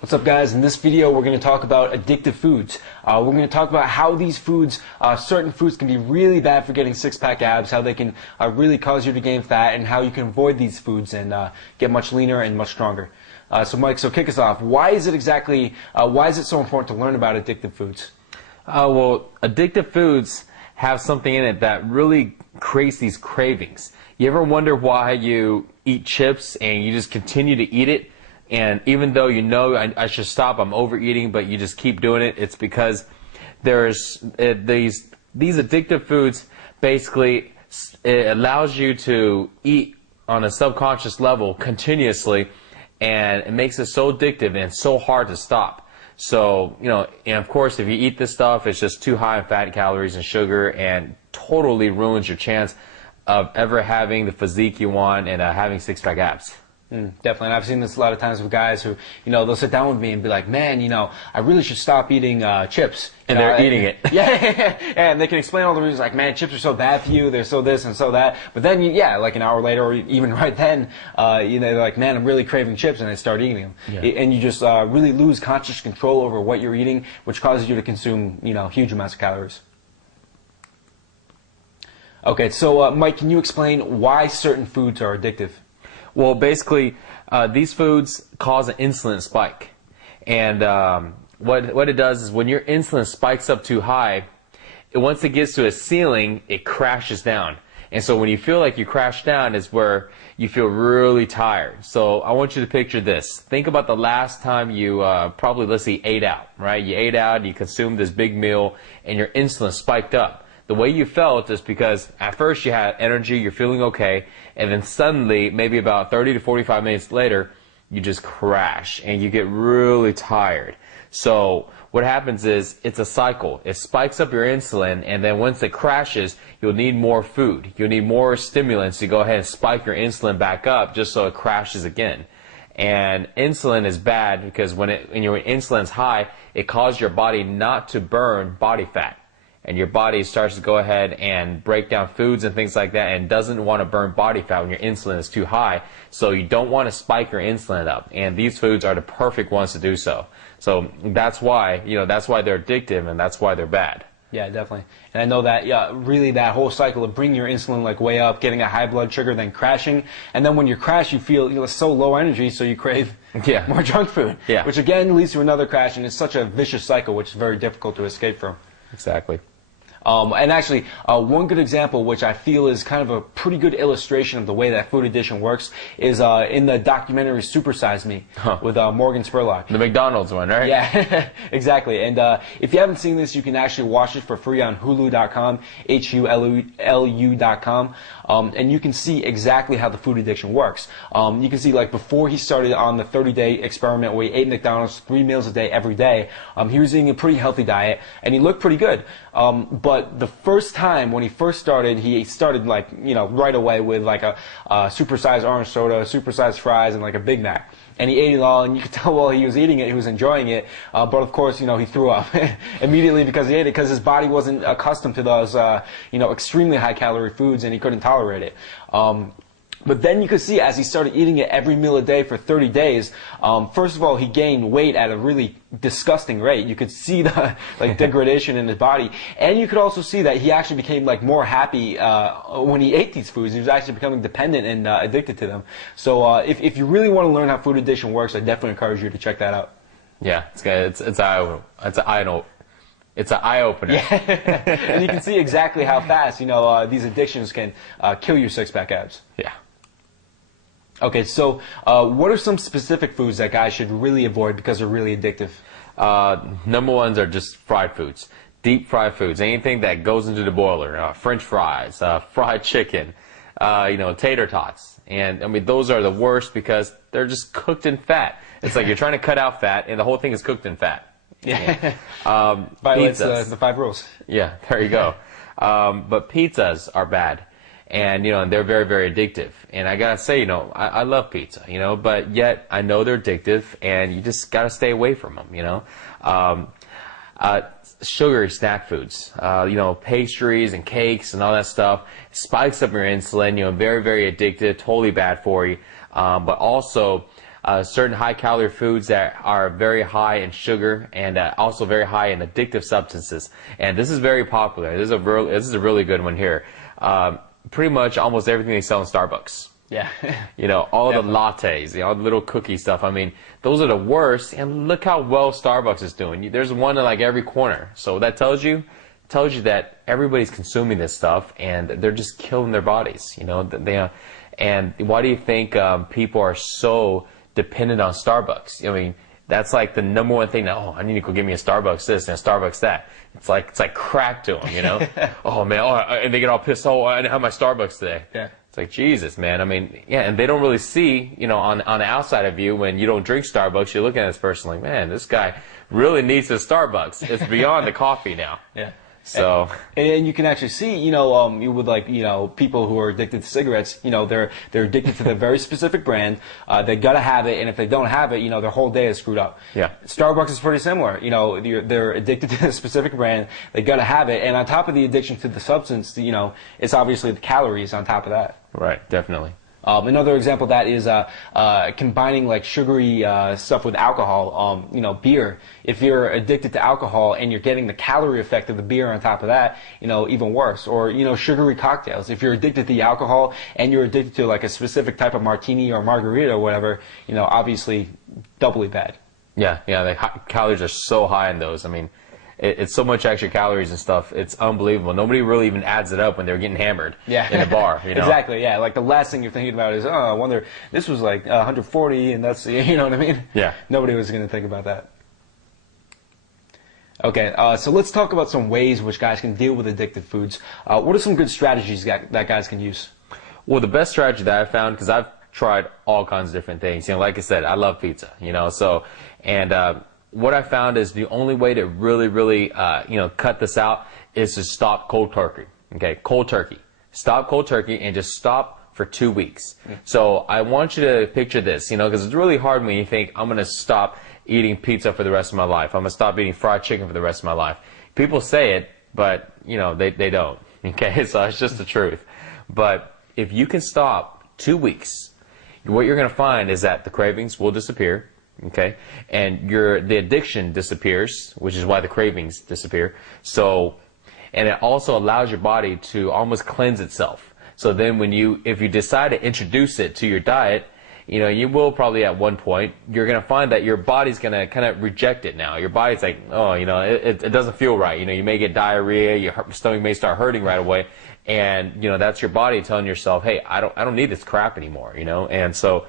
What's up, guys? In this video we're going to talk about addictive foods. We're going to talk about how these foods, certain foods can be really bad for getting six-pack abs, how they can really cause you to gain fat, and how you can avoid these foods and get much leaner and much stronger. So Mike, kick us off. Why is it so important to learn about addictive foods? Well, addictive foods have something in it that really creates these cravings. You ever wonder why you eat chips and you just continue to eat it? And even though you know I should stop, I'm overeating, but you just keep doing it. It's because there's these addictive foods. Basically, it allows you to eat on a subconscious level continuously, and it makes it so addictive and so hard to stop. So, and of course, if you eat this stuff, it's just too high in fat, calories, and sugar, and totally ruins your chance of ever having the physique you want and having six-pack abs. Definitely, and I've seen this a lot of times with guys who, they'll sit down with me and be like, man, I really should stop eating chips. And they're eating it. Yeah, and they can explain all the reasons, like, man, chips are so bad for you, they're so this and so that. But then, like an hour later, or even right then, they're like, man, I'm really craving chips, and they start eating them. Yeah. And you just really lose conscious control over what you're eating, which causes you to consume, huge amounts of calories. Okay, so Mike, can you explain why certain foods are addictive? Well, basically, these foods cause an insulin spike. And what it does is when your insulin spikes up too high, once it gets to a ceiling, it crashes down. And so when you feel like you crash down is where you feel really tired. So I want you to picture this. Think about the last time you probably, let's say, ate out, right? You ate out, you consumed this big meal, and your insulin spiked up. The way you felt is because at first you had energy, you're feeling okay, and then suddenly, maybe about 30 to 45 minutes later, you just crash and you get really tired. So what happens is it's a cycle. It spikes up your insulin, and then once it crashes, you'll need more food. You'll need more stimulants to go ahead and spike your insulin back up just so it crashes again. And insulin is bad because when your insulin's high, it causes your body not to burn body fat. And your body starts to go ahead and break down foods and things like that, and doesn't want to burn body fat when your insulin is too high. So you don't want to spike your insulin up, and these foods are the perfect ones to do so. So that's why, that's why they're addictive, and that's why they're bad. Yeah, definitely. And I know that, really that whole cycle of bringing your insulin like way up, getting a high blood sugar, then crashing. And then when you crash, you feel so low energy, so you crave more junk food. Yeah. Which again leads to another crash, and it's such a vicious cycle, which is very difficult to escape from. Exactly. And actually, one good example, which I feel is kind of a pretty good illustration of the way that food addiction works, is in the documentary Super Size Me with Morgan Spurlock. The McDonald's one, right? Yeah, exactly. And if you haven't seen this, you can actually watch it for free on Hulu.com, HULU.com. And you can see exactly how the food addiction works. You can see, like, before he started on the 30-day experiment where he ate McDonald's 3 meals a day every day, he was eating a pretty healthy diet, and he looked pretty good. But the first time when he first started, he started like, right away with like a supersized orange soda, supersized fries, and like a Big Mac. And he ate it all, and you could tell while he was eating it, he was enjoying it. But of course, he threw up immediately because he ate it, because his body wasn't accustomed to those, extremely high calorie foods, and he couldn't tolerate it. But then you could see as he started eating it every meal a day for 30 days, first of all, he gained weight at a really disgusting rate. You could see the degradation in his body, and you could also see that he actually became more happy when he ate these foods. He was actually becoming dependent and addicted to them. So if you really want to learn how food addiction works, I definitely encourage you to check that out. Yeah, it's good. It's an eye-opener. Yeah. And you can see exactly how fast these addictions can kill your six-pack abs. Yeah. Okay, so what are some specific foods that guys should really avoid because they're really addictive? Number ones are just fried foods. Deep fried foods. Anything that goes into the boiler. French fries, fried chicken, tater tots. And, I mean, those are the worst because they're just cooked in fat. It's like you're trying to cut out fat, and the whole thing is cooked in fat. Yeah. Violates the 5 rules. Yeah, there you go. But pizzas are bad. And, and they're very, very addictive. And I gotta say, I love pizza, but yet I know they're addictive, and you just gotta stay away from them, Sugary snack foods, pastries and cakes and all that stuff spikes up your insulin, very, very addictive, totally bad for you. But also, certain high-calorie foods that are very high in sugar and also very high in addictive substances. And this is very popular. This is a really good one here. Pretty much almost everything they sell in Starbucks. Yeah. You know, all the lattes, you know, all the little cookie stuff. I mean, those are the worst. And look how well Starbucks is doing. There's one in like every corner. So that tells you that everybody's consuming this stuff and they're just killing their bodies. You know, and why do you think people are so dependent on Starbucks? I mean, that's like the number one thing. Oh, I need to go get me a Starbucks this and a Starbucks that. It's like crack to them, you know. Oh man, and they get all pissed. Oh, I didn't have my Starbucks today. Yeah. It's like, Jesus, man. I mean, yeah, and they don't really see, you know, on the outside of you when you don't drink Starbucks, you're looking at this person like, man, this guy really needs his Starbucks. It's beyond the coffee now. Yeah. So, and you can actually see, you know, you would like, you know, people who are addicted to cigarettes, you know, they're addicted to the very specific brand. They gotta have it, and if they don't have it, you know, their whole day is screwed up. Yeah. Starbucks is pretty similar. You know, they're addicted to a specific brand. They gotta have it, and on top of the addiction to the substance, you know, it's obviously the calories on top of that. right, definitely. Another example of that is combining like sugary stuff with alcohol. You know, beer. If you're addicted to alcohol and you're getting the calorie effect of the beer on top of that, you know, even worse. Or, you know, sugary cocktails. If you're addicted to the alcohol and you're addicted to like a specific type of martini or margarita or whatever, you know, obviously doubly bad. Yeah, the calories are so high in those. I mean, it's so much extra calories and stuff. It's unbelievable. Nobody really even adds it up when they're getting hammered in a bar. You know? Exactly. Yeah. Like the last thing you're thinking about is, oh, I wonder this was like 140, and that's, you know what I mean? Yeah. Nobody was going to think about that. Okay. So let's talk about some ways which guys can deal with addictive foods. What are some good strategies that guys can use? Well, the best strategy that I found, because I've tried all kinds of different things. You know, like I said, I love pizza. You know, so what I found is the only way to really, you know, cut this out is to stop cold turkey. Okay, cold turkey. Stop cold turkey and just stop for 2 weeks. So I want you to picture this, you know, because it's really hard when you think, I'm going to stop eating pizza for the rest of my life. I'm going to stop eating fried chicken for the rest of my life. People say it, but, you know, they don't. Okay, so it's just the truth. But if you can stop 2 weeks, what you're going to find is that the cravings will disappear. Okay, and the addiction disappears, which is why the cravings disappear. So, and it also allows your body to almost cleanse itself. So then if you decide to introduce it to your diet, you know, you will probably at one point, you're going to find that your body's going to kind of reject it now. Your body's like, oh, you know, it doesn't feel right. You know, you may get diarrhea, your stomach may start hurting right away. And, you know, that's your body telling yourself, hey, I don't need this crap anymore, you know. And so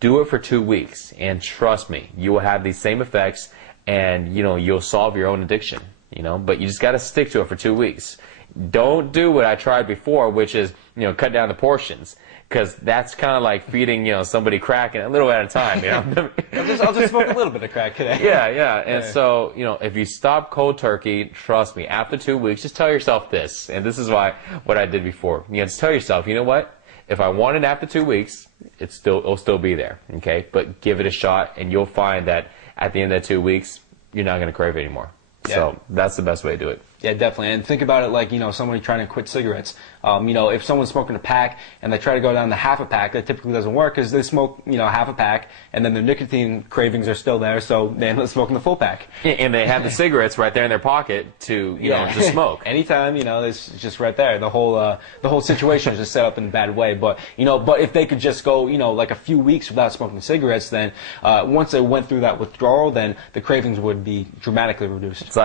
do it for 2 weeks, and trust me, you will have these same effects, and, you know, you'll solve your own addiction, you know. But you just got to stick to it for 2 weeks. Don't do what I tried before, which is, you know, cut down the portions, because that's kind of like feeding, you know, somebody crack a little at a time, you know. I'll just smoke a little bit of crack today. Yeah. And so, you know, if you stop cold turkey, trust me, after 2 weeks, just tell yourself this, and this is what I did before. You know, just tell yourself, you know what? If I want it after 2 weeks, it'll still be there, okay? But give it a shot, and you'll find that at the end of that 2 weeks, you're not going to crave it anymore. Yeah. So that's the best way to do it. Yeah, definitely. And think about it like, you know, somebody trying to quit cigarettes. You know, if someone's smoking a pack and they try to go down to half a pack, that typically doesn't work because they smoke, you know, half a pack and then their nicotine cravings are still there, so they end up smoking the full pack. And they have the cigarettes right there in their pocket to, you know, to smoke. Anytime, you know, it's just right there. The whole situation is just set up in a bad way. But, you know, if they could just go, you know, like a few weeks without smoking cigarettes, then once they went through that withdrawal, then the cravings would be dramatically reduced.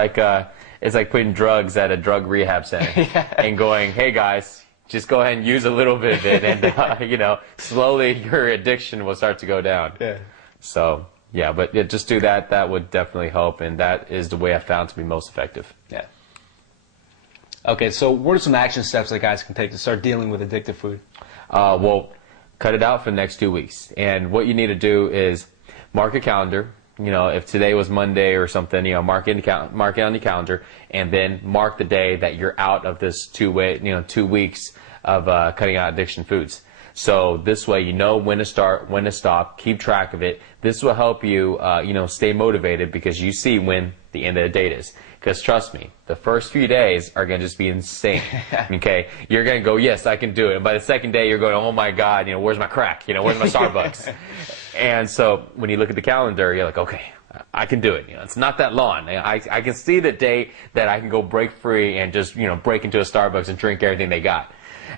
It's like putting drugs at a drug rehab center and going, hey guys, just go ahead and use a little bit of it, and you know, slowly your addiction will start to go down. Yeah. So yeah, but just do that. That would definitely help, and that is the way I found to be most effective. Yeah. Okay, so what are some action steps that guys can take to start dealing with addictive food? Well, cut it out for the next 2 weeks, and what you need to do is mark a calendar. You know, if today was Monday or something, you know, mark it on the calendar, and then mark the day that you're out of this 2 weeks of cutting out addiction foods. So this way, you know when to start, when to stop, keep track of it. This will help you, you know, stay motivated because you see when the end of the date is. Because trust me, the first few days are going to just be insane. Okay, you're going to go, yes, I can do it. And by the second day, you're going, oh my God, you know, where's my crack? You know, where's my Starbucks? And so when you look at the calendar, you're like, okay, I can do it. You know, it's not that long. I can see the day that I can go break free and just, you know, break into a Starbucks and drink everything they got.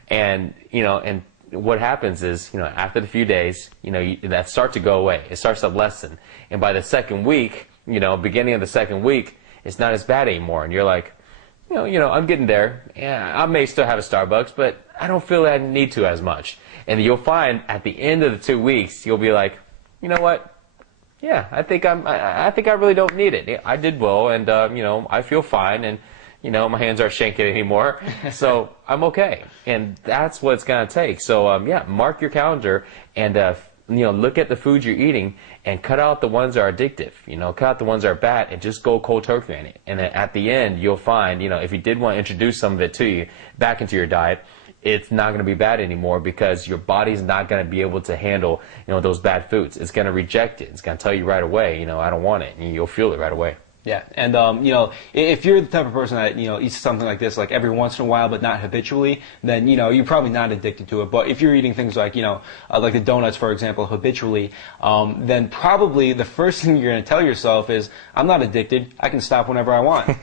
And, you know, and what happens is, you know, after the few days, you know, that starts to go away. It starts to lessen. And by the second week, you know, beginning of the second week, it's not as bad anymore. And you're like, you know, I'm getting there. Yeah, I may still have a Starbucks, but I don't feel that I need to as much. And you'll find at the end of the 2 weeks, you'll be like, you know what? Yeah, I think I really don't need it. I did well, and you know, I feel fine, and you know, my hands aren't shaking anymore, so I'm okay. And that's what it's gonna take. So yeah, mark your calendar and you know, look at the food you're eating and cut out the ones that are addictive. You know, cut out the ones that are bad and just go cold turkey on it. And then at the end, you'll find, you know, if you did want to introduce some of it to you back into your diet, it's not going to be bad anymore because your body's not going to be able to handle, you know, those bad foods. It's going to reject it. It's going to tell you right away, you know, I don't want it, and you'll feel it right away. Yeah, and you know, if you're the type of person that, you know, eats something like this like every once in a while but not habitually, then, you know, you're probably not addicted to it. But if you're eating things like, you know, like the donuts, for example, habitually, then probably the first thing you're going to tell yourself is, I'm not addicted, I can stop whenever I want,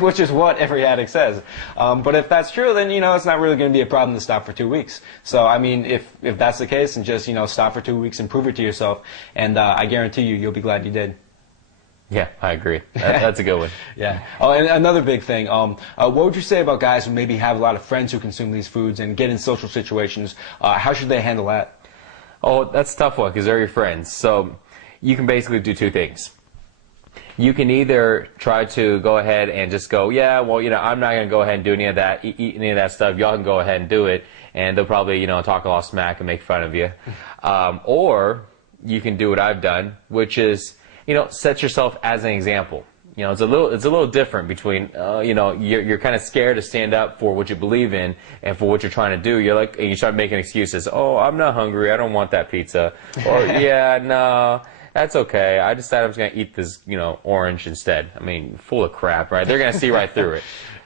which is what every addict says. But if that's true, then, you know, it's not really going to be a problem to stop for 2 weeks. So, I mean, if that's the case, then just, you know, stop for 2 weeks and prove it to yourself, and I guarantee you'll be glad you did. Yeah, I agree. That's a good one. Yeah. Oh, and another big thing, what would you say about guys who maybe have a lot of friends who consume these foods and get in social situations? How should they handle that? Oh, that's a tough one because they're your friends. So you can basically do two things. You can either try to go ahead and just go, yeah, well, you know, I'm not going to go ahead and do any of that, eat any of that stuff. Y'all can go ahead and do it, and they'll probably, you know, talk a lot of smack and make fun of you. Or you can do what I've done, which is, you know, set yourself as an example. You know, it's a little different between, you know, you're kind of scared to stand up for what you believe in and for what you're trying to do. You're like, and you start making excuses. Oh, I'm not hungry. I don't want that pizza. Or, yeah, no, that's okay. I decided I'm just going to eat this, you know, orange instead. I mean, full of crap, right? They're going to see right through it.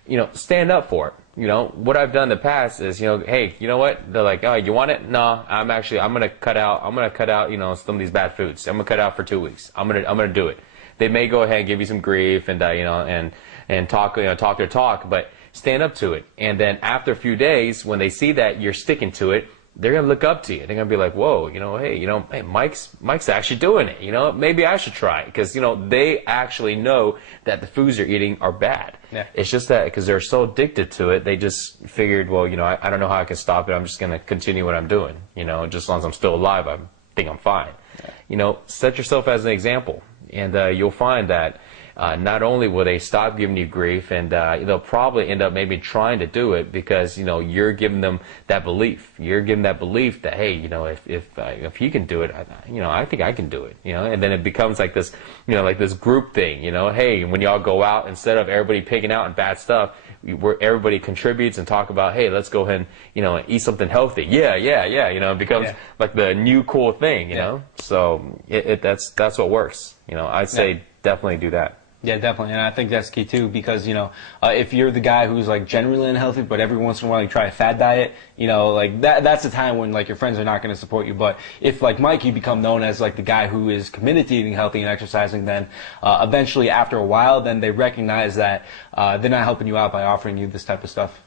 You know, stand up for it. You know, what I've done in the past is, you know, hey, you know what? They're like, oh, you want it? No, I'm going to cut out, you know, some of these bad foods. I'm going to cut out for 2 weeks. I'm going to do it. They may go ahead and give you some grief and, you know, and talk, you know, talk their talk, but stand up to it. And then after a few days, when they see that you're sticking to it, they're going to look up to you. They're going to be like, whoa, you know, hey, Mike's actually doing it. You know, maybe I should try it. Because, you know, they actually know that the foods they're eating are bad. Yeah. It's just that because they're so addicted to it, they just figured, well, you know, I don't know how I can stop it. I'm just going to continue what I'm doing. You know, just as long as I'm still alive, I think I'm fine. Yeah. You know, set yourself as an example. And you'll find that not only will they stop giving you grief, and they'll probably end up maybe trying to do it because, you know, you're giving them that belief. You're giving that belief that, hey, you know, if he can do it, you know, I think I can do it. You know, and then it becomes like this, you know, like this group thing. You know, hey, when y'all go out, instead of everybody picking out and bad stuff, where everybody contributes and talk about, hey, let's go ahead and, you know, eat something healthy. Yeah. You know, it becomes like the new cool thing. You know, so that's what works. You know, I'd say definitely do that. Yeah, definitely, and I think that's key too, because, you know, if you're the guy who's like generally unhealthy, but every once in a while you try a fad diet, you know, like that's the time when like your friends are not going to support you. But if like Mike, you become known as like the guy who is committed to eating healthy and exercising, then eventually after a while, then they recognize that they're not helping you out by offering you this type of stuff.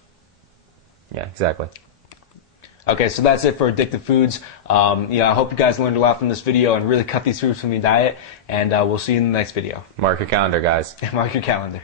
Yeah, exactly. Okay, so that's it for addictive foods. You know, I hope you guys learned a lot from this video and really cut these foods from your diet. And we'll see you in the next video. Mark your calendar, guys. Mark your calendar.